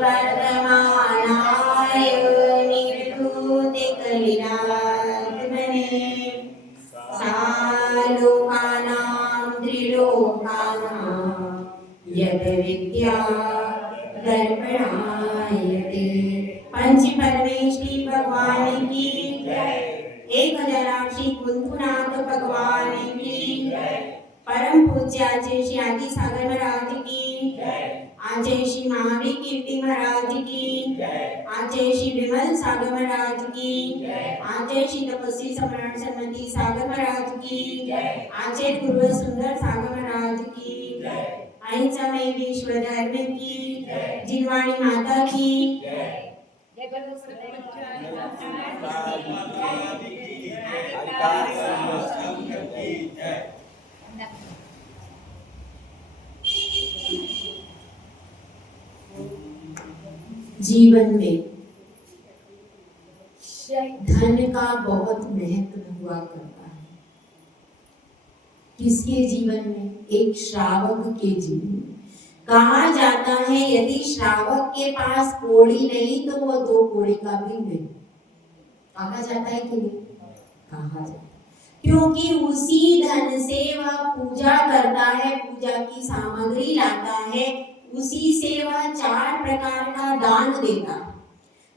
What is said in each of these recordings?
वर्तमानाय निर्धूतिकलिलात्मने सालोकानां त्रिलोकानां यद्विद्या दर्पणायते। पंच परमेश्वरी भगवान की जय। 1000 श्री कुंथुनाथ भगवान की जय। परम पूज्य आचार्य श्री आदि सागर महाराज की जय। आचार्य श्री महावीर कीर्ति महाराज की जय। आचार्य श्री विमल सागर महाराज की जय। आचार्य श्री तपस्वी सम्राट सन्मति सागर महाराज की जय। आचार्य गुरु सुंदर सागर महाराज की जय। अहिंसा में विश्व धर्म की जय। जिनवाणी माता की जय। जीवन में धन का बहुत महत्व हुआ करता है। किसके जीवन में? एक श्रावक के जीवन में। कहा जाता है यदि श्रावक के पास कोड़ी नहीं तो वो 2 कोड़ी का भी नहीं। कहा जाता है कि नहीं? कहा जाता है क्योंकि उसी धन से वह पूजा करता है, पूजा की सामग्री लाता है, उसी से वह 4 प्रकार का दान देता है।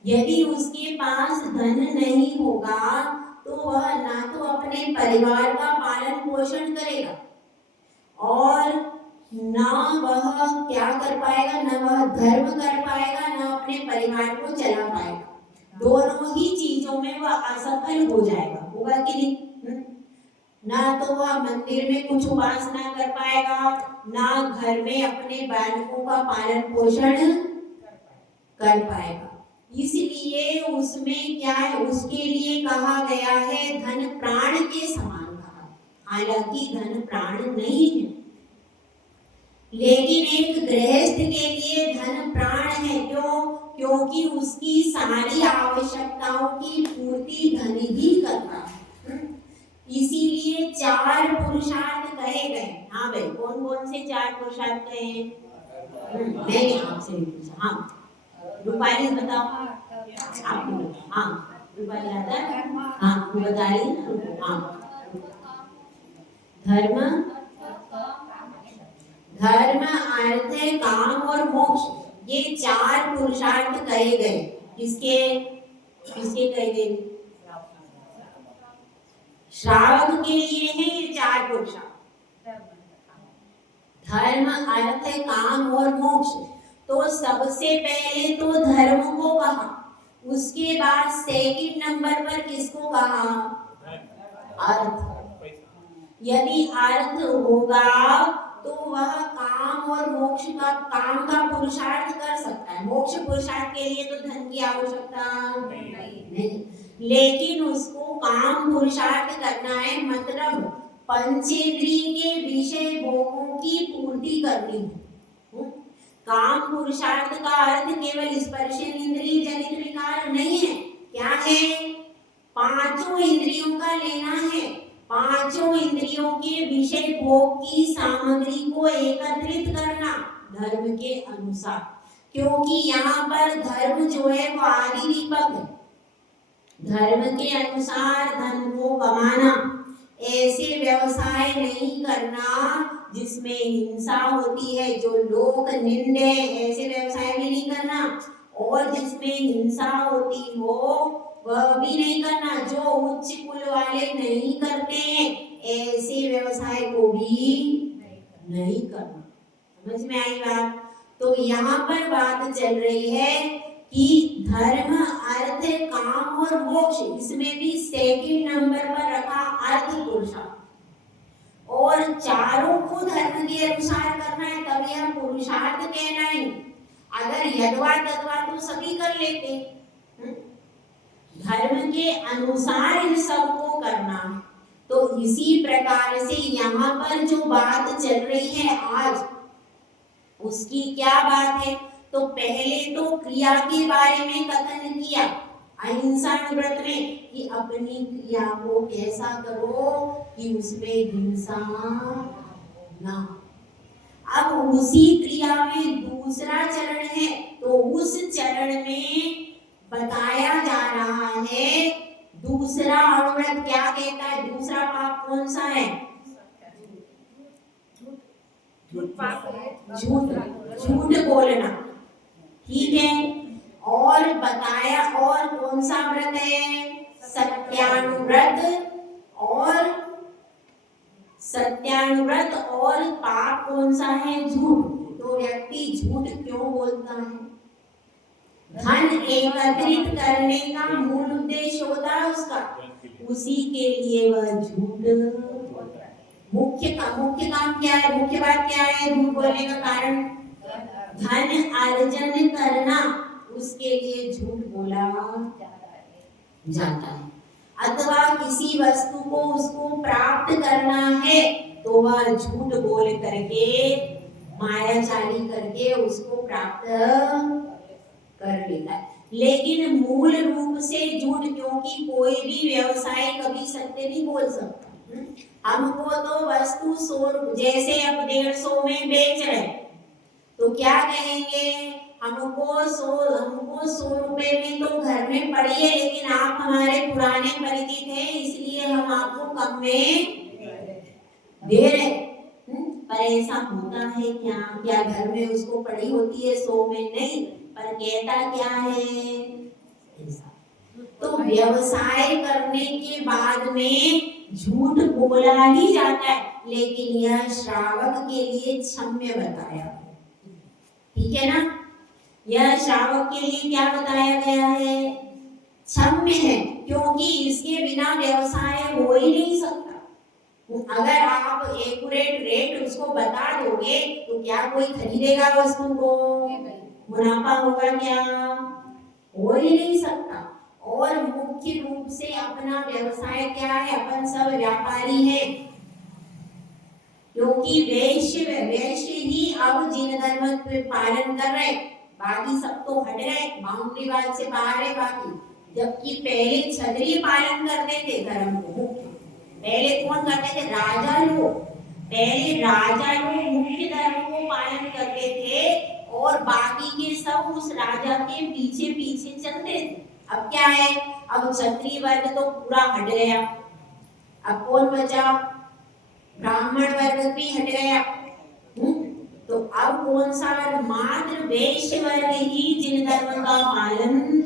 यदि उसके पास धन नहीं होगा तो वह ना तो अपने परिवार का पालन पोषण करेगा और ना वह क्या कर पाएगा, ना वह धर्म कर पाएगा, ना अपने परिवार को चला पाएगा। दोनों ही चीजों में वह असफल हो जाएगा। होगा कि नहीं? ना तो वह मंदिर में कुछ उपासना कर पाएगा, ना घर में अपने बालकों का पालन पोषण कर पाएगा। इसलिए उसमें क्या है, उसके लिए कहा गया है धन प्राण के समान कहा। हालांकि धन प्राण नहीं है, लेकिन एक गृहस्थ के लिए धन प्राण है। क्यों? क्योंकि उसकी सारी आवश्यकताओं की पूर्ति धन ही करता है। इसीलिए 4 पुरुषार्थ कहे गए। हाँ भाई, कौन कौन से 4 पुरुषार्थ कहे हैं? मैंने आपसे पूछा। हाँ रूपाली बताओ। आप हाँ रूपाली आता है? हाँ बता रही ना। हाँ धर्म, अर्थ, काम और मोक्ष, ये 4 पुरुषार्थ कहे गए। किसके कहे गए? श्रावक के लिए है ये 4 पुरुषार्थ। धर्म, अर्थ, काम और मोक्ष। तो सबसे पहले तो धर्म को कहा, उसके बाद सेकंड नंबर पर किसको कहा? अर्थ। यदि अर्थ होगा तो वह काम और मोक्ष का, काम का पुरुषार्थ कर सकता है। मोक्ष पुरुषार्थ के लिए तो धन की आवश्यकता नहीं, लेकिन उसको काम पुरुषार्थ करना है, मतलब पंचेंद्रिय के विषय भोगों की पूर्ति करनी है। काम पुरुषार्थ का अर्थ केवल स्पर्शेंद्रिय जनित विकार नहीं है। क्या है? 5 इंद्रियों का लेना है। 5 इंद्रियों के विषय भोग की सामग्री को एकत्रित करना धर्म के अनुसार। क्योंकि यहाँ पर धर्म जो है वो आदि दीपक है। धर्म के अनुसार धन को कमाना, ऐसे व्यवसाय नहीं करना जिसमें हिंसा होती है, जो लोक निंदे, ऐसे व्यवसाय भी नहीं करना। और जिसमें हिंसा होती हो वह भी नहीं करना। जो उच्च कुल वाले नहीं करते हैं ऐसे व्यवसाय को भी नहीं करना। समझ में आई बात? तो यहाँ पर बात चल रही है कि धर्म, अर्थ, काम और मोक्ष, इसमें भी सेकंड नंबर पर रखा अर्थ पुरुषार्थ। और 4 को धर्म के अनुसार करना है, तब यह पुरुषार्थ कहलाएंगे। अगर यदवा तदवा तो सभी कर लेते, धर्म के अनुसार इन सबको करना है। तो इसी प्रकार से यहाँ पर जो बात चल रही है आज, उसकी क्या बात है? तो पहले तो क्रिया के बारे में कथन किया अहिंसा व्रत में कि अपनी क्रिया को कैसा करो कि उसमें हिंसा ना। अब उसी क्रिया में दूसरा चरण है, तो उस झूठ झूठ बोलना, ठीक है। और बताया, और कौन सा व्रत है? सत्यानुव्रत। और सत्यानुव्रत और पाप कौन सा है? झूठ। तो व्यक्ति झूठ क्यों बोलता है? धन एकत्रित करने का मूल उद्देश्य होता है उसका, उसी के लिए वह झूठ। मुख्य काम क्या है? मुख्य बात क्या है झूठ बोलने का कारण? धन अर्जन करना, उसके लिए झूठ बोला जाता है। अथवा किसी वस्तु को उसको प्राप्त करना है तो वह झूठ बोल करके, मायाचारी करके उसको प्राप्त कर लेता है। लेकिन मूल रूप से झूठ, क्योंकि कोई भी व्यवसाय कभी सत्य नहीं बोल सकता। हमको तो वस्तु 100, जैसे अब 150 में बेच रहे तो क्या कहेंगे? हमको 100 रुपए में तो घर में पड़ी है, लेकिन आप हमारे पुराने परिचित हैं, इसलिए हम आपको कम में दे रहे। पर ऐसा होता है क्या? क्या घर में उसको पड़ी होती है 100 में? नहीं, पर कहता क्या है? ऐसा। तो व्यवसाय करने के बाद में झूठ बोला ही जाता है, लेकिन यह श्रावक के लिए क्षम्य बताया, ठीक है ना? यह श्रावक के लिए क्या बताया गया है? क्षम्य है, क्योंकि इसके बिना व्यवसाय हो ही नहीं सकता। अगर आप एक्यूरेट रेट उसको बता दोगे तो क्या कोई खरीदेगा वस्तु को? मुनाफा होगा क्या? हो ही नहीं सकता। और मुख्य रूप से अपना व्यवसाय क्या है? अपन सब व्यापारी हैं, क्योंकि वैश्य ही अब जिन धर्म पे पालन कर रहे, बाकी सब तो हट रहे, बाउंड्री वाल से बाहर है बाकी। जबकि पहले क्षत्रिय पालन करते थे धर्म को। पहले कौन करते थे? राजा लोग। पहले राजा लोग मुख्य धर्म को पालन करते थे और बाकी के सब उस राजा के पीछे पीछे चलते थे। अब क्या है? अब क्षत्रिय वर्ग तो पूरा हट गया, अब कौन बचा? ब्राह्मण वर्ग भी हट गया। तो अब कौन सा वर्ग? मात्र वैश्य वर्ग ही जिन धर्म का पालन।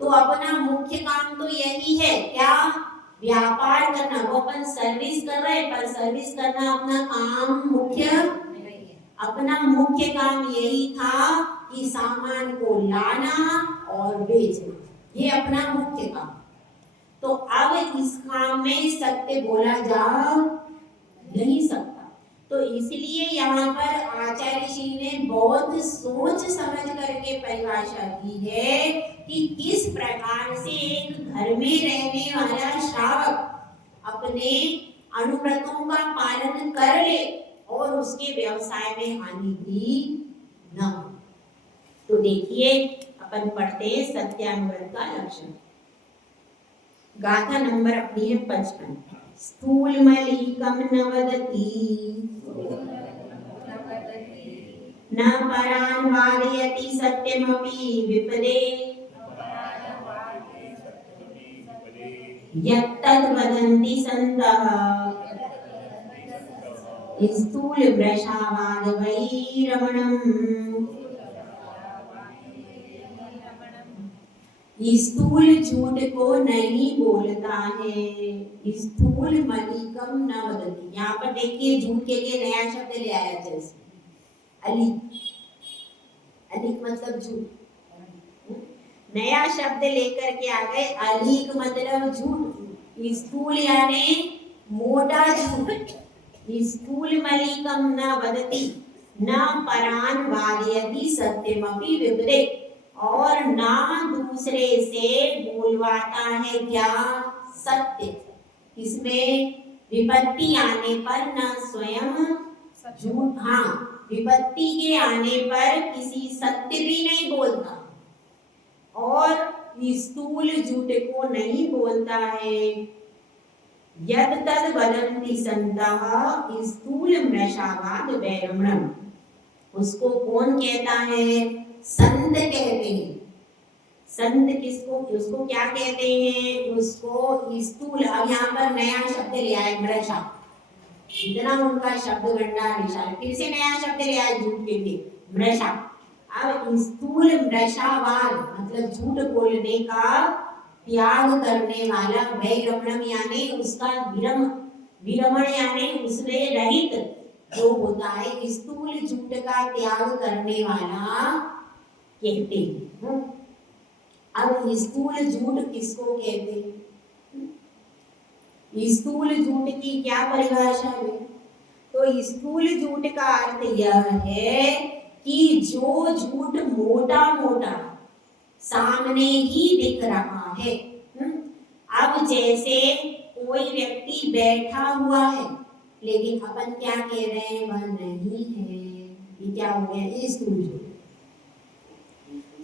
तो अपना मुख्य काम तो यही है, क्या? व्यापार करना। वो अपन सर्विस कर रहे, पर सर्विस करना अपना काम मुख्य, अपना मुख्य काम यही था कि सामान को लाना और बेचना, ये अपना मुख्य काम। तो अब इस काम में सत्य बोला जा नहीं सकता। तो इसलिए यहाँ पर आचार्य श्री ने बहुत सोच समझ करके परिभाषा की है कि किस प्रकार से एक घर में रहने वाला श्रावक अपने अनुव्रतों का पालन कर ले और उसके व्यवसाय में हानि भी न हो। तो देखिए, अपन पढ़ते हैं सत्यानुव्रत का लक्षण। गाथा नंबर अपनी है 55। स्थूलमलीकं न वदति न परान् वादयति सत्यमपि विपदे यत्तद् वदन्ति सन्तः स्थूलवृषावादवैरमणम्। स्थूल झूठ को नहीं बोलता है। स्थूल मलिकम न वदति। यहाँ पर देखिए झूठ के लिए नया शब्द ले आया, जैसे अलीक। अलीक मतलब झूठ, नया शब्द लेकर के आ गए। अलीक मतलब झूठ। स्थूल यानी मोटा झूठ। स्थूल मलिकम न वदति न परान वादयति सत्यमपि विपदे। और ना दूसरे से बोलवाता है क्या? सत्य। इसमें विपत्ति आने पर न स्वयं झूठ, हाँ, विपत्ति के आने पर किसी सत्य भी नहीं बोलता और स्थूल झूठ को नहीं बोलता है। यद तद वदन्ति सन्तः स्थूल मृषावाद वैरमणम्। उसको कौन कहता है? संत कहते हैं। संत किसको? उसको क्या कहते हैं? उसको स्थूल। अब यहाँ पर नया शब्द लिया है, मृषा। इतना उनका शब्द भंडार विशाल। फिर से नया शब्द ले आए झूठ के लिए, मृषा। अब स्थूल मृषावान मतलब झूठ बोलने का त्याग करने वाला, वैरमणम यानी उसका विरमण यानी उससे रहित जो होता है, स्थूल झूठ का त्याग करने वाला कहते हैं। अब स्थूल झूठ किसको कहते हैं? स्थूल झूठ की क्या परिभाषा है? तो स्थूल झूठ का अर्थ यह है कि जो झूठ मोटा मोटा सामने ही दिख रहा है। अब जैसे कोई व्यक्ति बैठा हुआ है लेकिन अपन क्या कह रहे हैं, वह नहीं है, ये क्या हो गया? स्थूल झूठ।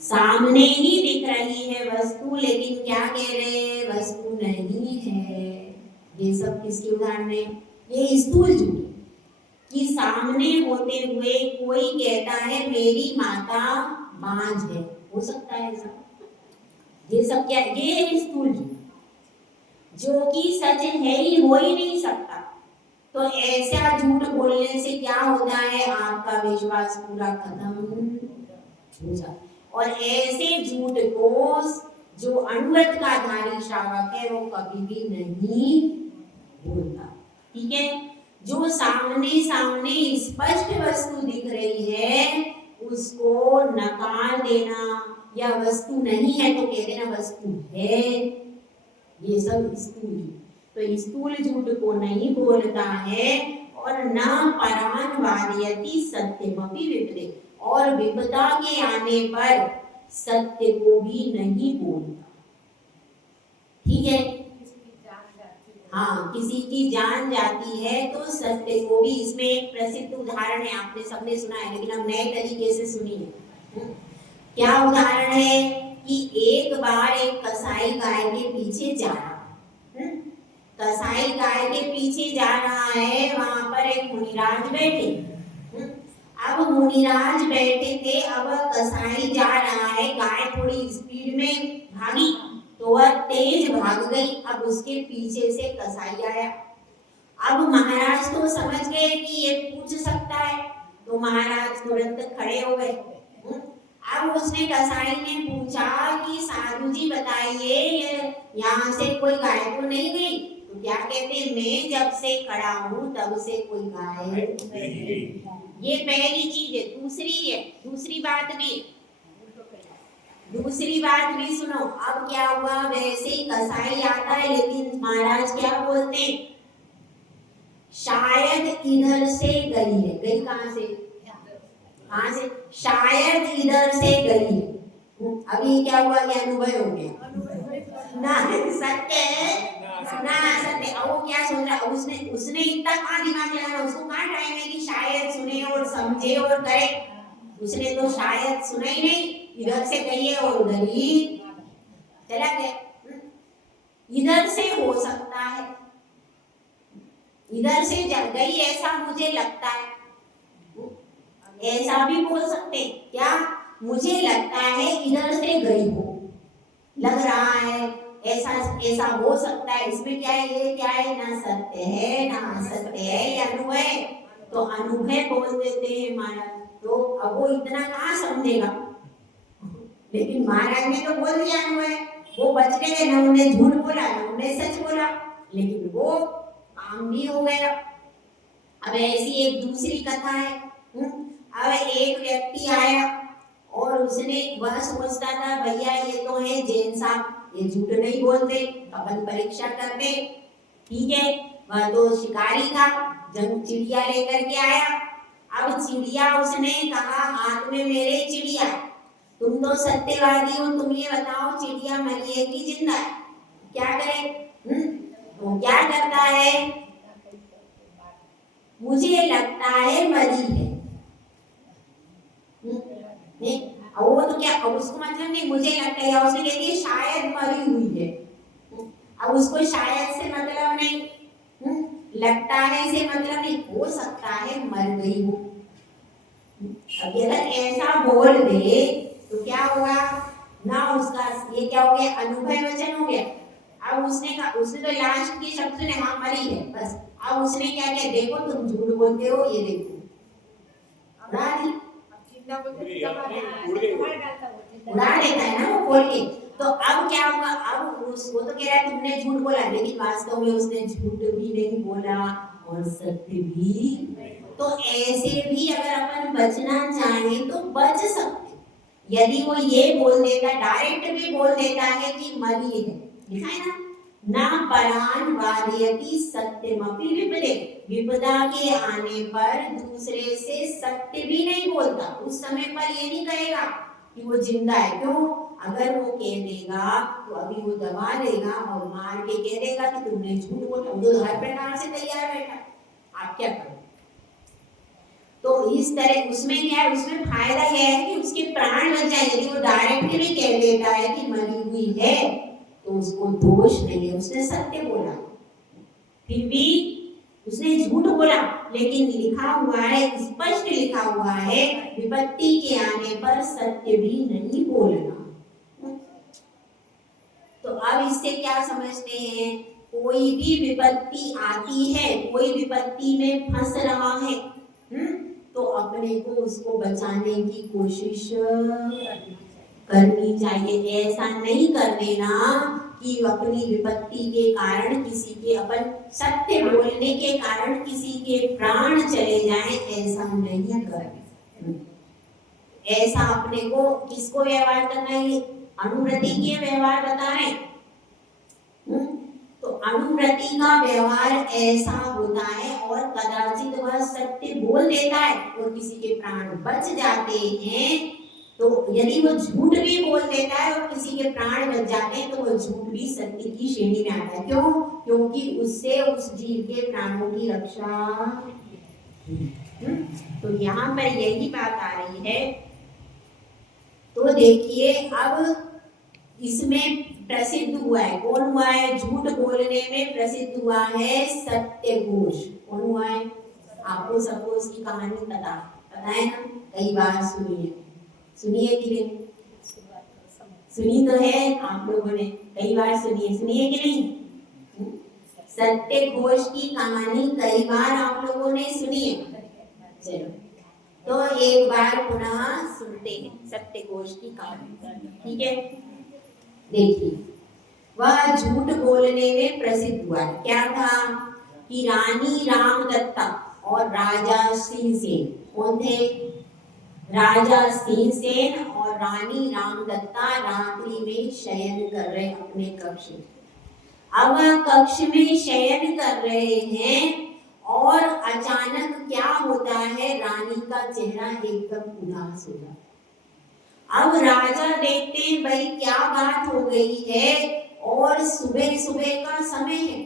सामने ही दिख रही है वस्तु लेकिन क्या कह रहे हैं, वस्तु नहीं है। ये सब किसके उदाहरण है? ये स्थूल झूठ। कि सामने होते हुए कोई कहता है मेरी माता बांझ है, हो सकता है ऐसा? ये सब क्या? ये है स्थूल झूठ, जो कि सच है ही, हो ही नहीं सकता। तो ऐसा झूठ बोलने से क्या होता है? आपका विश्वास पूरा खत्म हो जाता। और ऐसे झूठ को जो अनुव्रत का धारी श्रावक है वो कभी भी नहीं बोलता। ठीक है? जो सामने सामने स्पष्ट वस्तु दिख रही है उसको नकार देना, या वस्तु नहीं है तो कह देना वस्तु है, ये सब स्थूल। तो स्थूल झूठ को नहीं बोलता है। और न परान वादयति सत्यमपि विपदे, और विपदा के आने पर सत्य को भी नहीं बोलता। ठीक है? हाँ, किसी की जान जाती है तो सत्य को भी। इसमें एक प्रसिद्ध उदाहरण है, आपने सबने सुना है लेकिन हम नए तरीके से सुनिए। क्या उदाहरण है कि एक बार एक कसाई गाय के पीछे जा रहा है। कसाई गाय के पीछे जा रहा है, वहां पर एक मुनिराज बैठे। अब मुनिराज बैठे थे, अब कसाई जा रहा है, गाय थोड़ी स्पीड में भागी तो वह तेज भाग गई। अब उसके पीछे से कसाई आया। अब महाराज तो समझ गए कि ये पूछ सकता है, तो महाराज तुरंत खड़े हो गए। अब उसने, कसाई ने पूछा कि साधु जी बताइए, यहाँ से कोई गाय तो नहीं गई? तो क्या कहते, मैं जब से खड़ा हूँ तब से कोई गाय नहीं। ये पहली चीज है। दूसरी बात भी सुनो। अब क्या हुआ, वैसे ही कसाई आता है लेकिन महाराज क्या बोलते हैं, शायद इधर से गई है। गई कहाँ से? शायद इधर से गई है। अभी क्या हुआ कि अनुभव हो गया ना, सत्य है ना, सत्य। अब वो क्या सोच रहा, उसने इतना कहाँ दिमाग लगाया, उसको कहाँ टाइम है कि शायद सुने और समझे और करे। उसने तो शायद सुना ही नहीं, इधर से गई है और उधर ही चला गया। इधर से हो सकता है, इधर से गई ऐसा मुझे लगता है, ऐसा भी बोल सकते। क्या? मुझे लगता है इधर से गई हो, लग रहा है, ऐसा हो सकता है। इसमें क्या है? ये क्या है? ना सत्य है ना असत्य है, ये अनुभव है। तो अनुभव बोल देते हैं महाराज। तो अब वो इतना कहाँ समझेगा, लेकिन महाराज ने तो बोल दिया अनुभव। वो बच गए, ना उन्हें झूठ बोला ना उन्हें सच बोला, लेकिन वो काम भी हो गया। अब ऐसी एक दूसरी कथा है। अब एक व्यक्ति आया और उसने, वह सोचता था भैया ये तो है जैन साहब, ये झूठ नहीं बोलते, अपन परीक्षा करते। ठीक है? वह तो शिकारी था, चिड़िया लेकर के आया। अब चिड़िया, उसने कहा हाथ में मेरे चिड़िया, तुम तो सत्यवादी हो, तुम ये बताओ चिड़िया मरी है कि जिंदा है? क्या करे? वो क्या करता है, मुझे लगता है मरी है। नहीं, वो तो क्या, उसको मतलब नहीं मुझे लगता है, उसने कहती है शायद मरी हुई है। अब उसको शायद से मतलब नहीं, लगता है से मतलब नहीं, हो सकता है मर गई हो। अब अगर ऐसा बोल दे तो क्या होगा ना, उसका ये क्या हो गया, अनुभव वचन हो गया। अब उसने तो लास्ट के शब्द ने हाँ मरी है बस। अब उसने क्या किया, देखो तुम झूठ बोलते हो, ये देखो उड़ा दी, उड़ा देता है ना वो बोल के। तो अब क्या हुआ, अब वो तो कह रहा है तुमने झूठ बोला, लेकिन वास्तव में उसने झूठ भी नहीं बोला और सत्य भी। तो ऐसे भी अगर अपन बचना चाहें तो बच सकते। यदि वो ये बोल देता, डायरेक्ट भी बोल देता है कि मरी है, लिखा है ना परान वादयति सत्यमपि विपदे, विपदा के आने पर दूसरे से सत्य भी नहीं बोलता। उस समय पर ये नहीं कहेगा कि वो जिंदा है, क्यों? अगर वो कह देगा तो अभी वो दबा देगा और मार के कह देगा कि तुमने झूठ बोला, वो तो हर प्रकार से तैयार बैठा, आप क्या करो? तो इस तरह उसमें क्या है, उसमें फायदा यह है कि उसके प्राण बच जाए। यदि वो डायरेक्टली कह देता है कि मरी हुई है तो उसको दोष नहीं है, उसने सत्य बोला। फिर भी उसने झूठ बोला, लेकिन लिखा हुआ है, स्पष्ट लिखा हुआ है, विपत्ति के आने पर सत्य भी नहीं बोलना। तो अब इससे क्या समझते हैं, कोई भी विपत्ति आती है, कोई विपत्ति में फंस रहा है, तो अपने को उसको बचाने की कोशिश करनी चाहिए। ऐसा नहीं कर देना कि अपनी विपत्ति के कारण किसी के, अपन सत्य बोलने के कारण किसी के प्राण चले जाएं, ऐसा नहीं करना। ऐसा अपने को किसको व्यवहार करना है, अनुव्रति के व्यवहार बता रहे। तो अनुव्रति का व्यवहार ऐसा होता है, और कदाचित वह सत्य बोल देता है और किसी के प्राण बच जाते हैं। तो यदि वो झूठ भी बोल देता है और किसी के प्राण बच जाते हैं तो वो झूठ भी सत्य की श्रेणी में आता है। क्यों? क्योंकि उससे उस जीव के प्राणों की रक्षा। तो यहाँ पर यही बात आ रही है। तो देखिए अब इसमें प्रसिद्ध हुआ है, कौन हुआ है झूठ बोलने में प्रसिद्ध हुआ है, सत्यघोष। कौन हुआ है? आपको सबको उसकी कहानी पता है ना, कई बार सुनिए कि नहीं? सुनी तो है आप लोगों ने, कई बार सुनिए कि नहीं? सत्यघोष की कहानी कई बार आप लोगों ने सुनी है। चलो तो एक बार पुनः सुनते हैं सत्यघोष की कहानी, ठीक है? देखिए वह झूठ बोलने में प्रसिद्ध हुआ। क्या था कि रानी रामदत्ता और राजा सिंहसेन, कौन थे? राजा सिंहसेन और रानी रामदत्ता रात्रि में शयन कर रहे अपने कक्ष में। अब कक्ष में शयन कर रहे हैं और अचानक क्या होता है, रानी का चेहरा एकदम उदास हो जाता है। अब राजा देखते हैं भाई क्या बात हो गई है, और सुबह सुबह का समय है,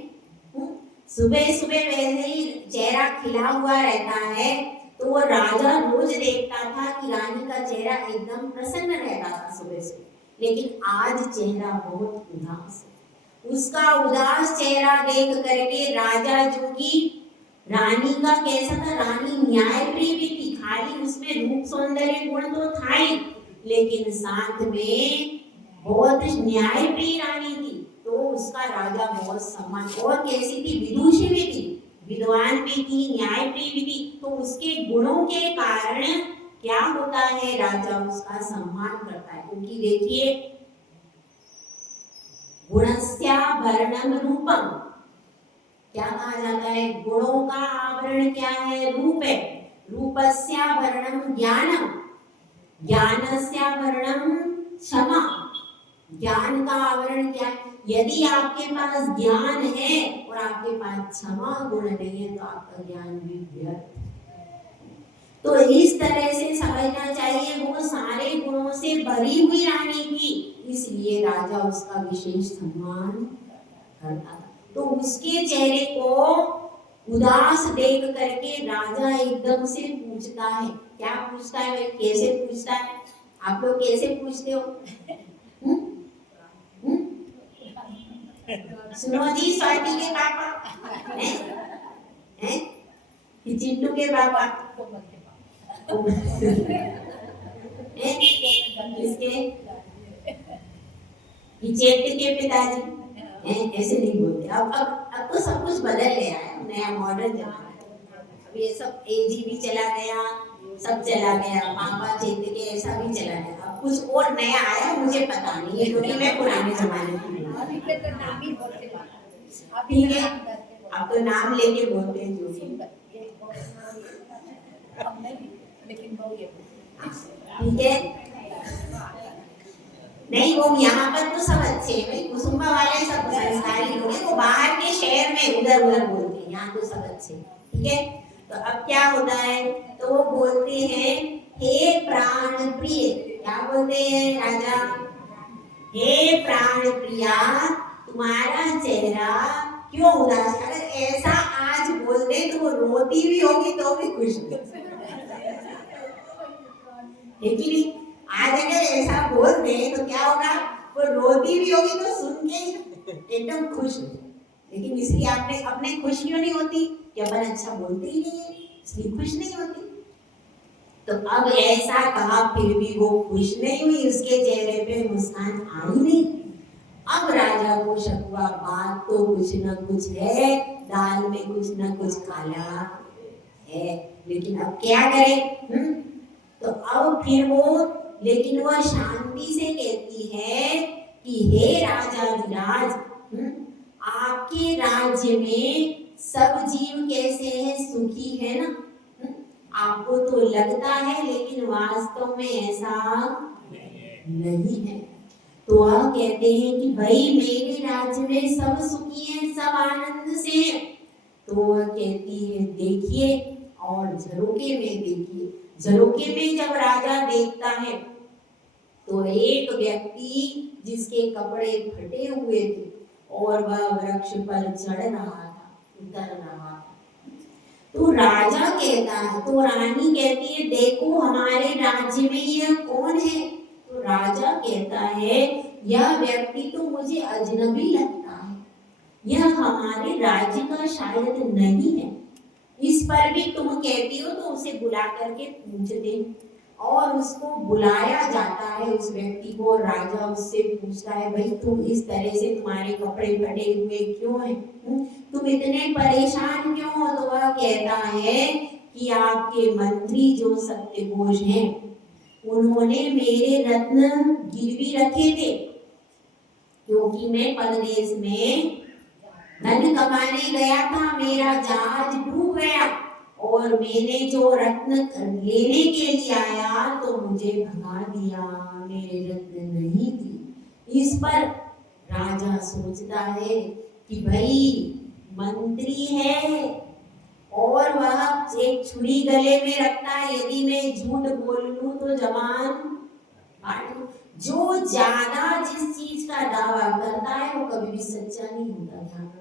सुबह सुबह वैसे ही चेहरा खिला हुआ रहता है। तो वो राजा रोज देखता था कि रानी का चेहरा एकदम प्रसन्न रहता था सुबह से, लेकिन आज चेहरा बहुत उदास है। उसका उदास चेहरा देख करके राजा जो कि रानी का कैसा था, रानी न्यायप्रिय भी थी, खाली उसमें रूप सौंदर्य गुण तो था ही, लेकिन साथ में बहुत न्यायप्रिय रानी थी। तो उसका राजा बहुत सम्मान, और कैसी थी, विदुषी भी थी, विद्वान भी थी, न्यायप्रिय भी थी। तो उसके गुणों के कारण क्या होता है, राजा उसका सम्मान करता है। क्योंकि देखिए गुणस्याभरणं रूपम, क्या कहा जाता है, गुणों का आभरण क्या है, रूप है। रूपस्याभरणं ज्ञानम, ज्ञानस्याभरणं क्षमा, ज्ञान का आवरण क्या है? यदि आपके पास ज्ञान है और आपके पास क्षमा गुण नहीं है तो आपका ज्ञान भी व्यर्थ। तो इस तरह से समझना चाहिए, वो सारे गुणों से भरी हुई रानी थी, इसलिए राजा उसका विशेष सम्मान करता था। तो उसके चेहरे को उदास देख करके राजा एकदम से पूछता है, क्या पूछता है भाई, कैसे पूछता है? आप लोग कैसे पूछते हो? सुनो जी, स्वाति के पापा हैं कि चिंटू के पापा किसके? चैत्य के पिताजी, ऐसे नहीं बोलते। अब तो सब कुछ बदल गया है, नया मॉडर्न जमाना है। अब ये सब एजी भी चला गया, सब चला गया, पापा चेत के ऐसा भी चला गया। अब कुछ और नया आया, मुझे पता नहीं है क्योंकि मैं पुराने जमाने की हूँ। ठीक है, अब तो नाम लेके बोलते हैं जो भी। ठीक है, नहीं वो यहाँ पर तो सब अच्छे हैं भाई, कुसुम्बा वाले सब संस्कारी लोग हैं, वो बाहर के शहर में उधर उधर बोलते हैं, यहाँ तो सब अच्छे हैं। ठीक है, तो अब क्या होता है, तो वो बोलते हैं हे प्राण प्रिय, क्या बोलते हैं राजा, हे प्राण प्रिया तुम्हारा चेहरा क्यों उदास है। अगर ऐसा आज बोल दे तो वो रोती भी होगी तो भी खुश होगी, लेकिन आज अगर ऐसा बोल दे तो क्या होगा, वो रोती भी होगी तो सुन के एकदम खुश हो। लेकिन इसलिए आपने अपने खुश क्यों नहीं होती कि अपन अच्छा बोलते ही नहीं है, इसलिए खुश नहीं होती। तो अब ऐसा कहा फिर भी वो खुश नहीं हुई, उसके चेहरे पे मुस्कान आई नहीं। अब राजा को शक हुआ, बात तो कुछ न कुछ है, दाल में कुछ न कुछ काला है, लेकिन अब क्या करे। तो अब फिर वो, लेकिन वह शांति से कहती है कि हे राजाधिराज, आपके राज्य में सब जीव कैसे हैं, सुखी है ना। आपको तो लगता है लेकिन वास्तव में ऐसा नहीं है। तो वह कहते हैं कि भाई मेरे राज्य में सब सुखी हैं, सब आनंद से हैं। तो वह कहती है देखिए, और झरोके में देखिए। झरोके में जब राजा देखता है तो एक व्यक्ति जिसके कपड़े फटे हुए थे और वह वृक्ष पर चढ़ रहा था, उतर रहा था। तो राजा कहता है, तो रानी कहती है देखो हमारे राज्य में यह कौन है। तो राजा कहता है यह व्यक्ति तो मुझे अजनबी लगता है, यह हमारे राज्य का शायद नहीं है। इस पर भी तुम कहती हो तो उसे बुला करके पूछते, और उसको बुलाया जाता है उस व्यक्ति को। राजा उससे पूछता है भाई तुम इस तरह से, तुम्हारे कपड़े फटे हुए क्यों हैं, तुम इतने परेशान क्यों हो। तो वह कहता है कि आपके मंत्री जो सत्यघोष हैं उन्होंने मेरे रत्न गिरवी रखे थे, क्योंकि मैं परदेश में धन कमाने गया था, मेरा जहाज डूब गया और मैंने जो रत्न लेने के लिए आया तो मुझे भगा दिया, मेरे रत्न नहीं दिए। इस पर राजा सोचता है कि भाई मंत्री है और वह एक छुरी गले में रखता है, यदि मैं झूठ बोल लूं तो जबान काट लूं। जो ज्यादा जिस चीज का दावा करता है वो कभी भी सच्चा नहीं होता, ध्यान रखना।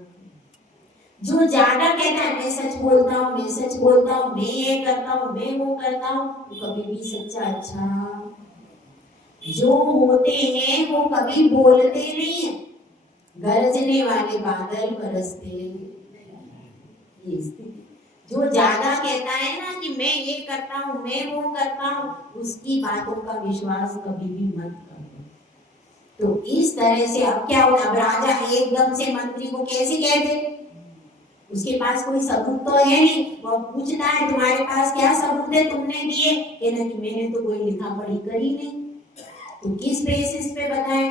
जो ज्यादा कहता है मैं सच बोलता हूँ, मैं सच बोलता हूँ, मैं ये करता हूँ, मैं वो करता हूँ, वो कभी भी सच्चा अच्छा। जो होते हैं वो कभी बोलते नहीं है, गरजने वाले बादल बरसते ये स्थिति। जो ज्यादा कहता है ना कि मैं ये करता हूँ, मैं वो करता हूँ, उसकी बातों का विश्वास कभी भी मत करो। तो इस तरह से अब क्या होगा, अब राजा एकदम से मंत्री को कैसे कह दे, उसके पास कोई सबूत तो है नहीं। वो पूछता है तुम्हारे पास क्या सबूत है, तुमने दिए, कहना कि मैंने तो कोई लिखा पढ़ी करी नहीं, तो किस बेसिस पे बताएं।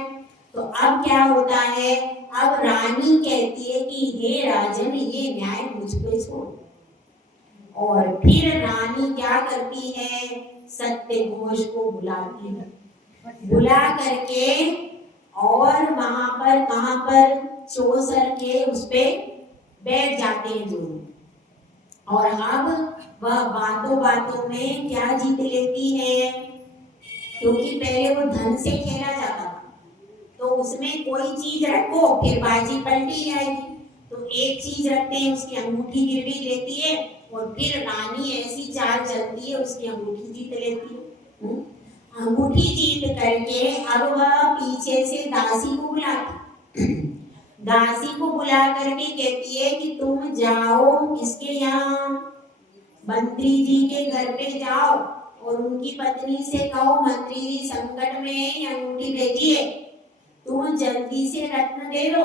तो अब क्या होता है, अब रानी कहती है कि हे राजन ये न्याय मुझ पे छोड़। और फिर रानी क्या करती है, सत्यघोष को बुलाती है, बुला करके और वहां पर कहां पर चौसर के उस पे बैठ जाते हैं दोनों। और अब वह बातों बातों में क्या जीत लेती है, क्योंकि पहले वो धन से खेला जाता था, तो उसमें कोई चीज रखो फिर बाजी पलटी जाएगी। तो एक चीज रखते हैं, उसकी अंगूठी गिरवी लेती है और फिर रानी ऐसी चाल चलती है उसकी अंगूठी जीत लेती है। अंगूठी जीत करके अब वह पीछे से दासी को बुलाती, दासी को बुला करके कहती है कि तुम जाओ किसके यहाँ, मंत्री जी के घर पे जाओ और उनकी पत्नी से कहो मंत्री जी संकट में है, अंगूठी भेजिए, तुम जल्दी से रत्न दे दो।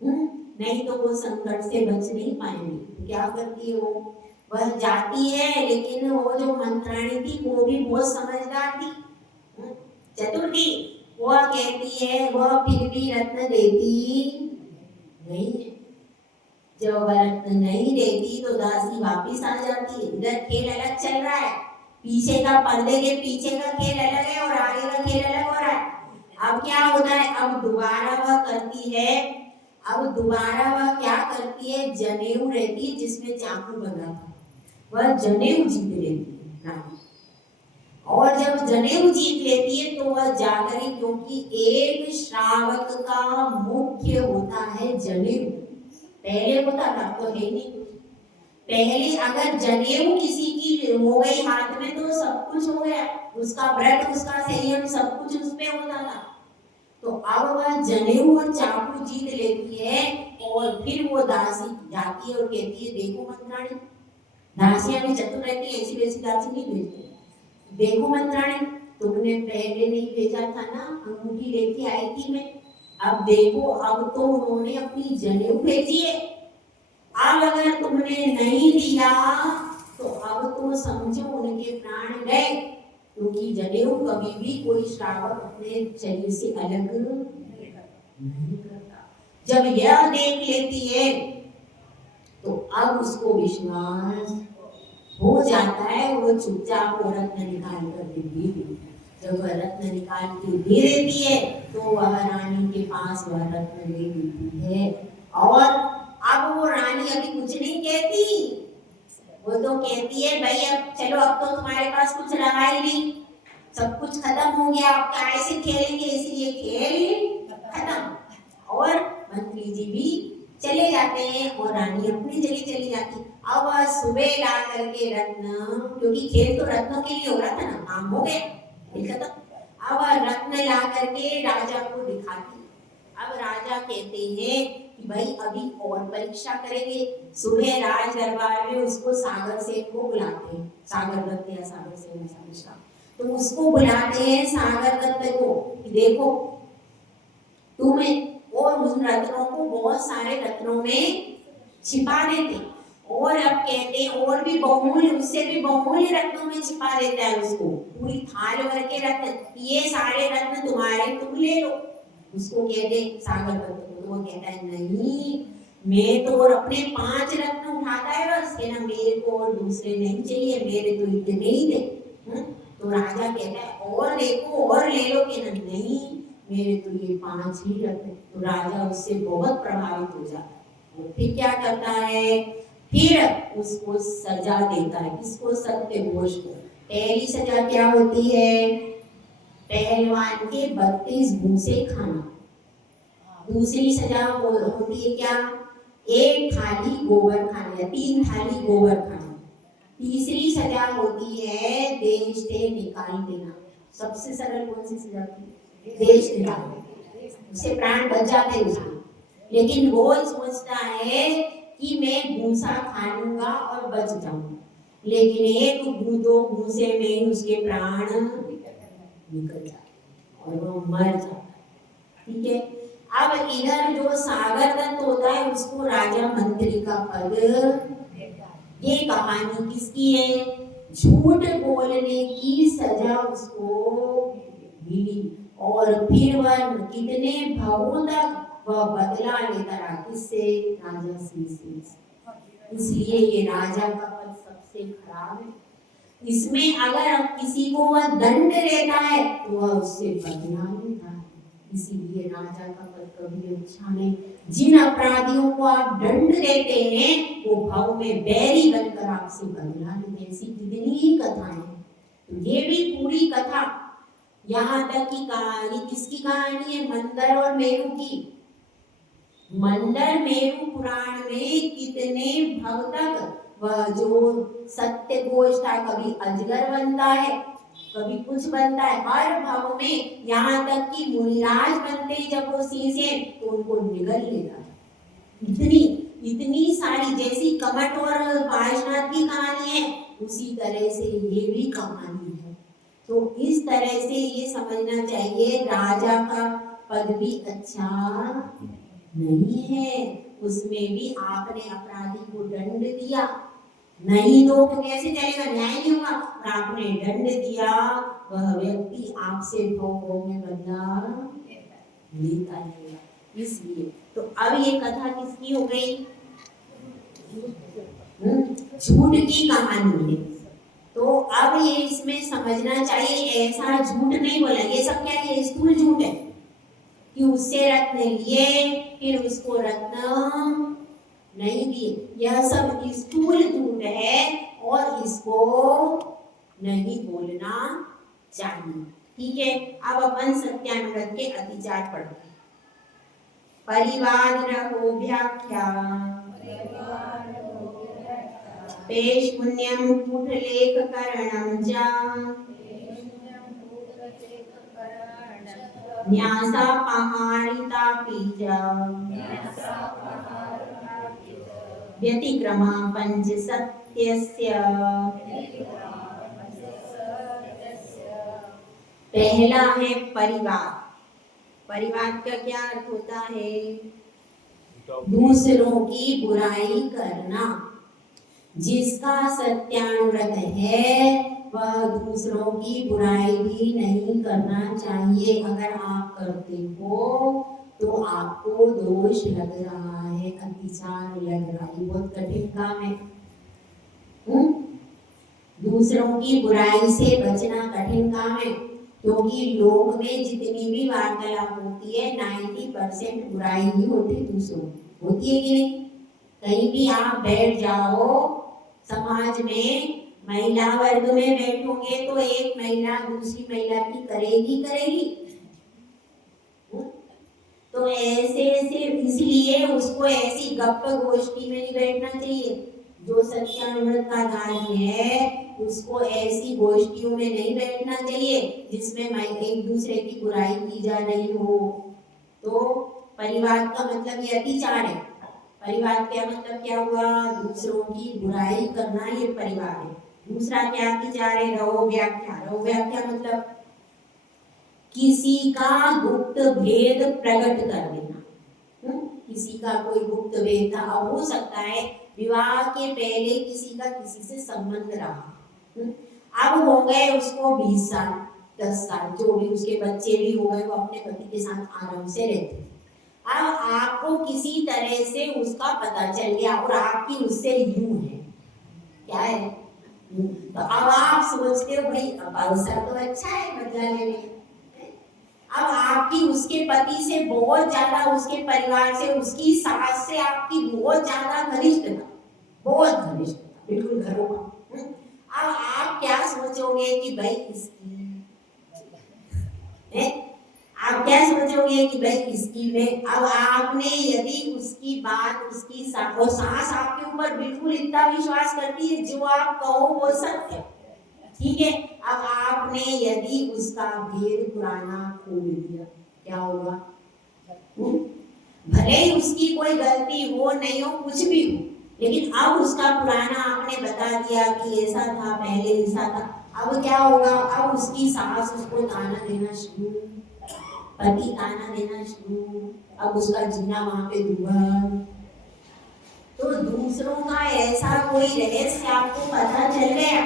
नहीं तो वो संकट से बच नहीं पाएंगे। तो क्या करती है वो, वह जाती है, लेकिन वो जो मंत्राणी थी वो भी बहुत समझदार थी, चतुर थी। वह कहती है, वह फिर भी रत्न देती नहीं है। जब वह रत्न नहीं देती तो दासी वापिस आ जाती है। इधर खेल अलग चल रहा है, पीछे का पर्दे के पीछे का खेल अलग है और आगे का खेल अलग हो रहा है। अब क्या होता है, अब दोबारा वह करती है, अब दोबारा वह क्या करती है, जनेऊ रहती है जिसमें चाकू बना था, वह जनेऊ जीत लेती है रानी। और जब जनेऊ जीत लेती है तो वह जाकर, क्योंकि एक श्रावक का मुख्य होता है जनेऊ, पहले होता था तो है नहीं कुछ। पहले अगर जनेऊ किसी की हो गई हाथ में तो सब कुछ हो गया, उसका व्रत, उसका संयम सब कुछ उसमें होता था। तो अब वह जनेऊ और चाकू जीत लेती है और फिर वो दासी जाती है और कहती है, देखो मंत्राणी, दासियां भी चतुर रहती है, ऐसी वैसी दासी नहीं भेजती। देखो मंत्राणी, तुमने पहले नहीं भेजा था ना, अंगूठी लेके आई थी मैं, अब देखो अब तो उन्होंने अपनी जनेऊ भेजी है। अब अगर तुमने नहीं दिया तो अब तो समझो उनके प्राण गए, क्योंकि जनेऊ कभी भी कोई श्रावक अपने शरीर से अलग नहीं करता। जब यह देख लेती है तो अब उसको विश्वास हो जाता है, वो चुपचाप वो रत्न निकाल कर दे देती। जब वह रत्न निकाल के दे देती है तो वह रानी के पास वह रत्न ले देती है। और अब वो रानी अभी कुछ नहीं कहती, वो तो कहती है, भाई अब चलो, अब तो तुम्हारे पास कुछ रहा ही नहीं, सब कुछ खत्म हो गया, अब कैसे खेलेंगे, इसलिए खेल खत्म। और मंत्री जी भी चले जाते हैं और रानी अपनी जगह चली जाती। अब सुबह ला करके रत्न, क्योंकि खेल तो रत्नों के लिए हो रहा था ना, काम हो गया, खत्म। अब रत्न ला करके राजा को दिखाती। अब राजा कहते हैं कि भाई अभी और परीक्षा करेंगे। सुबह राज दरबार में उसको सागर सेन को बुलाते हैं, सागर दत्त या सागर सेन ऐसा, तो उसको बुलाते हैं सागर दत्त को, देखो तुम्हें, और उन रत्नों को बहुत सारे रत्नों में छिपा देते, और अब कहते हैं और भी बहुमूल्य, उससे भी बहुमूल्य रत्नों में छिपा देता है उसको, पूरी थाल भर के रत्न, ये सारे रत्न तुम्हारे, तुम ले लो। उसको कहते सागर दत्त को, तो वो कहता है नहीं, मैं तो और अपने 5 रत्न उठाता है बस, के ना मेरे को और दूसरे नहीं चाहिए, मेरे तो इतने ही दे। तो राजा कहता है और देखो और ले लो, के ना नहीं, मेरे तो ये 5 ही रत्न। तो राजा उससे बहुत प्रभावित हो जाता है। और फिर क्या करता है, फिर उसको सजा देता है, किसको, सत्यघोष को। पहली सजा क्या होती है, पहलवान के 32 भूसे खाना। दूसरी सजा होती है क्या, 1 थाली गोबर खाना या 3 थाली गोबर खाना। तीसरी सजा होती है देश से निकाल देना। सबसे सरल कौन सी सजा थी, देश निकाल, उससे प्राण बच जाते उसके। लेकिन वो सोचता है कि मैं भूसा खा लूंगा और बच जाऊंगा, लेकिन 1-2 भूसे में ही उसके प्राण निकल जाते और वो मर जाता। ठीक है, अब इधर जो सागर दत्त होता है उसको राजा मंत्री का पद। ये कहानी किसकी है, झूठ बोलने की सजा उसको मिली, और फिर वह कितने भवों तक वह बदला लेता रहा, किससे, राजा से। इसलिए ये राजा का पद सबसे खराब है। इसमें अगर किसी को वह दंड देता है तो वह उससे बदला लेता है, इसीलिए राजा का पद कभी अच्छा नहीं। जिन अपराधियों को आप दंड देते हैं वो भाव में बैरी बनकर आपसे बदला लेते हैं। ऐसी कितनी ही कथाएं हैं। तो ये भी पूरी कथा, यहाँ तक की कहानी किसकी कहानी है, मंदर और मेरू की। मंदर मेरू पुराण में कितने भव तक वह जो सत्यघोष था, कभी अजगर बनता है, कभी कुछ बनता है, हर भाव में, यहाँ तक कि मुनिराज बनते हैं जब वो सिंह से, तो उनको निगल लेता है। इतनी सारी, जैसी कमट और पार्शनाथ की कहानी है उसी तरह से ये भी कहानी है। तो इस तरह से ये समझना चाहिए, राजा का पद भी अच्छा नहीं है, उसमें भी आपने अपराधी को दंड दिया, नहीं दो तो कैसे चलेगा, न्याय नहीं होगा। और आपने दंड दिया, वह व्यक्ति आपसे भोगों में बदला लेता रहेगा। इसलिए तो अब ये कथा किसकी हो गई, झूठ की कहानी है। तो अब ये इसमें समझना चाहिए, ऐसा झूठ नहीं बोला, ये सब क्या है, स्थूल झूठ है कि उससे रत्न लिए फिर उसको रत्न नहीं दिए, यह सब स्थूल झूठ है और इसको नहीं बोलना चाहिए। ठीक है, अब अपन सत्यानुगत के अतिचार पढ़ते हैं। परिवाद रहो व्याख्या, पेश पुण्यम कूटलेख करणम जा, न्यासा पहाड़िता पीजा, व्यतिक्रमा पंच सत्यस्य। पहला है परिवार। परिवार का क्या अर्थ होता है, दूसरों की बुराई करना। जिसका सत्यानुव्रत है वह दूसरों की बुराई भी नहीं करना चाहिए। अगर आप करते हो तो आपको दोष लग रहा है, अतिचार लग रहा है, बहुत कठिन काम है। दूसरों की बुराई से बचना कठिन काम है, क्योंकि लोक में जितनी भी वार्तालाप होती है 90% बुराई ही होती है, दूसरों होती है कि नहीं। कहीं भी आप बैठ जाओ समाज में, महिला वर्ग में बैठोगे तो एक महिला दूसरी महिला की करेगी तो ऐसे इसलिए उसको ऐसी गप्प गोष्ठी में नहीं बैठना चाहिए। जो सत्यानुव्रत का धार्य है उसको ऐसी गोष्ठियों में नहीं बैठना चाहिए जिसमें एक दूसरे की बुराई की जा रही हो। तो परिवार का मतलब ये अतिचार है। परिवार का मतलब क्या हुआ, दूसरों की बुराई करना, ये परिवार है। दूसरा क्या अतिचार है, रहो व्याख्या। रहो व्याख्या मतलब किसी का गुप्त भेद प्रकट कर देना। किसी का कोई गुप्त भेद था, अब हो सकता है विवाह के पहले किसी का किसी से संबंध रहा, अब हो गए उसको 20 साल 10 साल, जो भी उसके बच्चे भी हो गए, वो अपने पति के साथ आराम से रहते। अब आपको किसी तरह से उसका पता चल गया और आपकी उससे यूं है, क्या है, तो अब आप सोचते हो भाई अब अवसर तो अच्छा है बदला लेने। अब आपकी उसके पति से बहुत ज्यादा, उसके परिवार से, उसकी सास से आपकी बहुत ज्यादा घनिष्ठता, बहुत घनिष्ठता, बिल्कुल घरों का। अब आप क्या सोचोगे कि भाई इसकी आप क्या सोचोगे कि भाई इसकी में, अब आपने यदि उसकी बात, उसकी सास आपके ऊपर बिल्कुल इतना विश्वास करती है, जो आप कहो वो सत्य, ठीक है। अब आपने यदि उसका भेद पुराना खोल दिया, क्या होगा, भले ही उसकी कोई गलती हो नहीं हो, कुछ भी हो, लेकिन अब उसका पुराना आपने बता दिया कि ऐसा था, पहले ऐसा था। अब क्या होगा, अब उसकी सास उसको ताना देना शुरू, पति ताना देना शुरू, अब उसका जीना वहां पे दुभर। तो दूसरों का ऐसा कोई रहस्य आपको पता चल गया,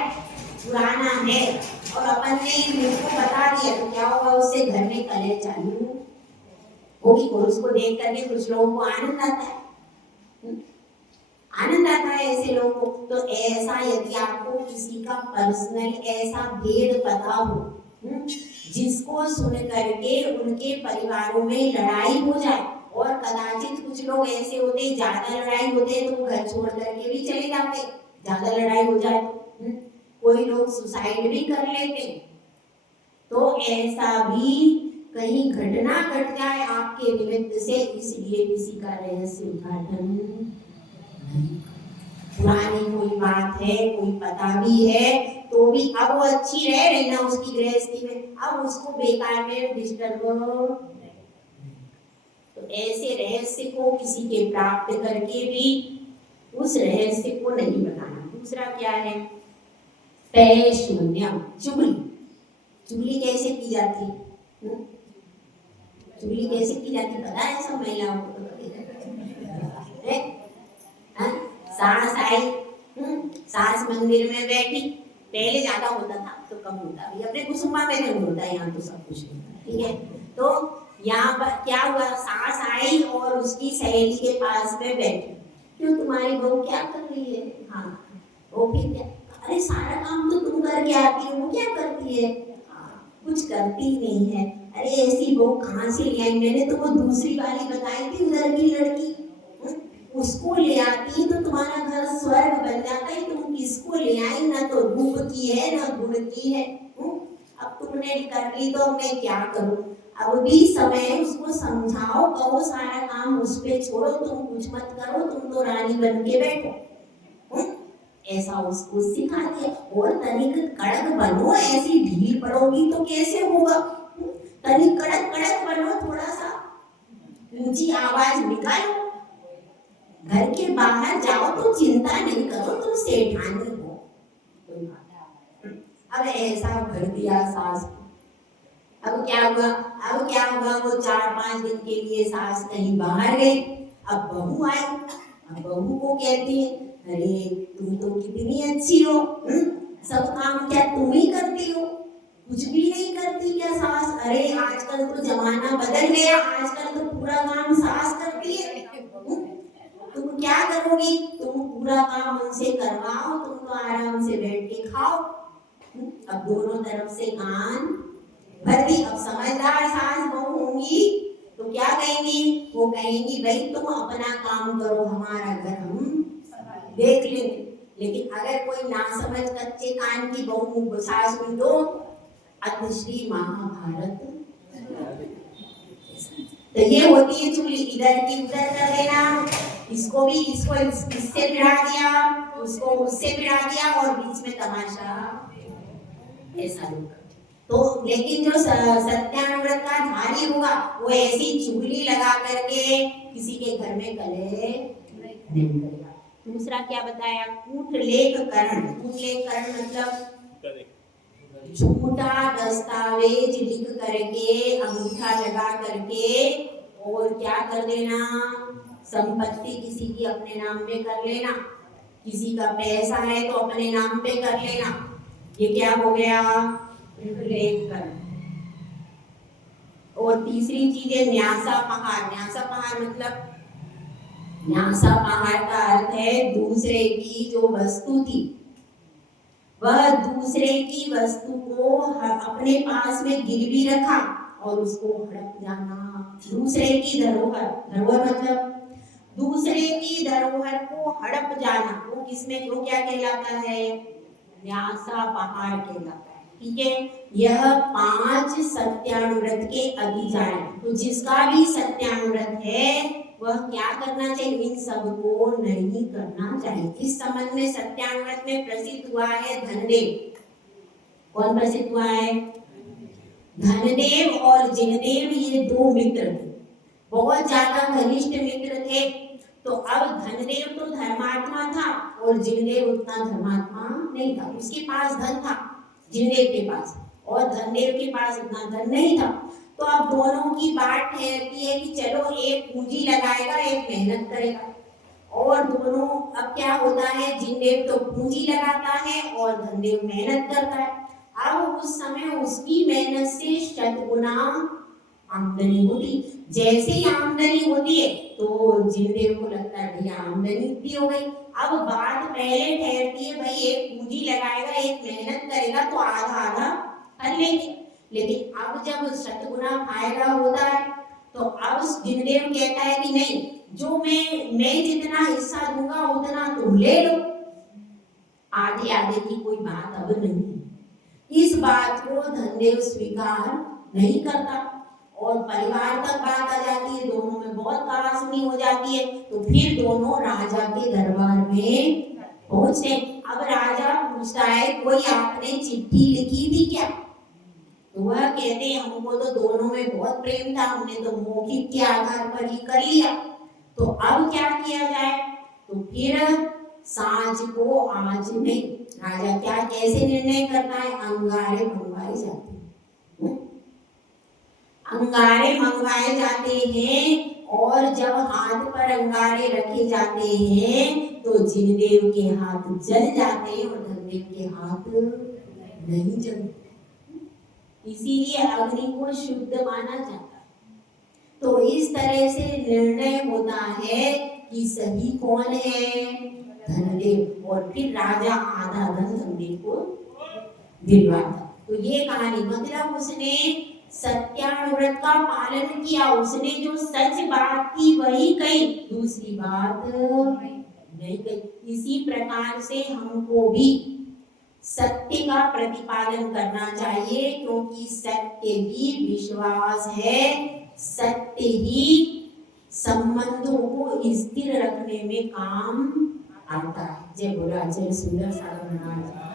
पुराना है, और अपन ने मुझको बता दिया, तो क्या होगा, उससे घर में कलह चालू होगी। और उसको देख करके कुछ लोगों को आनंद आता है, आनंद आता है ऐसे लोगों को। तो ऐसा यदि आपको किसी का पर्सनल ऐसा भेद पता हो, जिसको सुन करके उनके परिवारों में लड़ाई हो जाए, और कदाचित कुछ लोग ऐसे होते, ज्यादा लड़ाई होते तो वो घर छोड़ करके भी चले जाते, ज्यादा लड़ाई हो जाए तो। कोई लोग सुसाइड भी कर लेते। तो ऐसा भी कहीं घटना घट जाए आपके निमित्त से, इसलिए किसी का रहस्य उद्घाटन नहीं। पुरानी कोई बात है, कोई पता भी है, तो भी अब वो अच्छी रह रही ना उसकी गृहस्थी में, अब उसको बेकार में डिस्टर्ब। तो ऐसे रहस्य को किसी के प्राप्त करके भी उस रहस्य को नहीं बताना। दूसरा क्या है, तय शून्य, चुगली। चुगली कैसे की जाती है, चुगली कैसे की जाती पता है सब महिलाओं को? है? हाँ? सास आई, सास मंदिर में बैठी, पहले ज्यादा होता था तो कम होता, अभी अपने कुसुम्बा में नहीं होता, यहाँ तो सब कुछ होता, ठीक है। तो यहाँ पर क्या हुआ, सास आई और उसकी सहेली के पास में बैठी, क्यों तुम्हारी बहू क्या कर रही है? हाँ, वो फिर क्या, अरे सारा काम तो तुम करके आती हो, वो क्या करती है? हाँ, कुछ करती नहीं है। अरे ऐसी बहू कहाँ से ले आई? मैंने तो वो दूसरी वाली बताई थी, उधर की लड़की, उसको ले आती तो तुम्हारा घर स्वर्ग बन जाता है। तुम किसको ले आई? ना तो रूप की है ना गुण की है। अब तुमने कर ली तो मैं क्या करूं? अब भी समय, उसको समझाओ, कहो सारा काम उस पे छोड़ो, तुम कुछ मत करो, तुम तो रानी बन के बैठो। ऐसा उसको सिखा दिया। और तनिक कड़क बनो, ऐसी ढील पड़ोगी तो कैसे होगा? तनिक कड़क कड़क बनो, थोड़ा सा ऊंची आवाज निकालो, घर के बाहर जाओ तो चिंता नहीं करो, तुम सेठानी हो। अब ऐसा भर दिया सास को। अब क्या हुआ, वो 4-5 दिन के लिए सास कहीं बाहर गई। अब बहू आई, अब बहू को कहती है, अरे तुम तो कितनी अच्छी हो, सब काम क्या तुम ही करती हो, कुछ भी नहीं करती क्या सास? अरे आजकल तो जमाना बदल गया, आजकल तो पूरा काम सास करती है। तुम क्या करोगी? तुम पूरा काम उनसे करवाओ, तुम तो आराम से बैठ के खाओ। अब दोनों तरफ से कान भर दी। अब समझदार सास बहू होंगी तो क्या कहेंगी? वो कहेंगी भाई तुम अपना काम करो, हमारा घर हम देख लेंगे। लेकिन अगर कोई ना समझ कच्चे कान की बहू सास हुई तो अतिश्री महाभारत। तो ये होती है चुगली, इधर की उधर कर देना, इसको इससे भिड़ा दिया, उसको उससे भिड़ा दिया, और बीच में तमाशा ऐसा लोग। तो लेकिन जो सत्यानुव्रत का धारी होगा वो ऐसी चुगली लगा करके किसी के घर में कलह नहीं करेगा। दूसरा क्या बताया? कूटलेख करण। कूटलेख करण मतलब झूठा दस्तावेज लिख करके, अंगूठा लगा करके, और क्या कर देना, संपत्ति किसी की अपने नाम पे कर लेना, किसी का पैसा है तो अपने नाम पे कर लेना। ये क्या हो गया? कूटलेख करण। और तीसरी चीज है न्यासा पहाड़। न्यासा पहाड़ मतलब, न्यासा पहाड़ का अर्थ है दूसरे की जो वस्तु थी, वह दूसरे की वस्तु को अपने पास में गिरवी रखा और उसको हड़प जाना। दूसरे की धरोहर, धरोहर मतलब दूसरे की धरोहर को हड़प जाना, वो किसमें, वो क्या कहलाता है? न्यासा पहाड़ कहलाता है। ठीक है, यह 5 सत्यानुव्रत के अभिजान। तो जिसका भी सत्यानुव्रत है वह क्या करना चाहिए? इन सबको नहीं करना चाहिए। इस संबंध में सत्यानुव्रत में प्रसिद्ध हुआ है धनदेव। कौन प्रसिद्ध हुआ है? धनदेव और जिनदेव, ये 2 मित्र थे, बहुत ज्यादा घनिष्ठ मित्र थे। तो अब धनदेव तो धर्मात्मा था और जिनदेव उतना धर्मात्मा नहीं था। उसके पास धन था जिनदेव के पास, और धनदेव के पास उतना धन नहीं था। तो अब दोनों की बात ठहरती है कि चलो एक पूंजी लगाएगा, एक मेहनत करेगा। और दोनों, अब क्या होता है, जिनदेव तो पूंजी लगाता है और धनदेव मेहनत करता है। अब उस समय उसकी मेहनत से 100 गुना आमदनी होती। जैसे ही आमदनी होती है तो जिनदेव को लगता है भैया आमदनी इतनी हो गई। अब बात पहले ठहरती है, भाई एक पूंजी लगाएगा, एक मेहनत करेगा तो आधा आधा कर लेंगे। लेकिन अब जब 100 गुना फायदा होता है तो अब जिनदेव कहता है कि नहीं, जो मैं जितना हिस्सा दूंगा उतना तुम ले लो, आधे आधे की कोई बात अब नहीं। इस बात को धनदेव स्वीकार नहीं करता और परिवार तक बात आ जाती है, दोनों में बहुत कड़ासुनी हो जाती है। तो फिर दोनों राजा के दरबार में पहुंचते। अब राजा पूछता है कोई आपने चिट्ठी लिखी थी क्या? तो वह कहते हैं हमको तो दोनों में बहुत प्रेम था, हमने तो मौखिक के आधार पर ही कर लिया। तो अब क्या किया जाए? तो फिर सांझ को आज में राजा क्या कैसे निर्णय करता है? अंगारे मंगवाए जाते हैं। अंगारे मंगवाए जाते हैं और जब हाथ पर अंगारे रखे जाते हैं तो जिनदेव के हाथ जल जाते हैं और धनदेव के हाथ नहीं जलते। इसीलिए अग्नि को शुद्ध माना जाता है। तो इस तरह से निर्णय होता है कि सही कौन है, धनदेव। और फिर राजा आधा धन धनदेव को दिलवाता। तो ये कहानी मतलब उसने सत्यानुव्रत का पालन किया, उसने जो सच बात की वही कही, दूसरी बात नहीं कही। इसी प्रकार से हमको भी सत्य का प्रतिपादन करना चाहिए, क्योंकि सत्य ही विश्वास है, सत्य ही संबंधों को स्थिर रखने में काम आता है। जय बोला जय सुंदर सागर महाराज।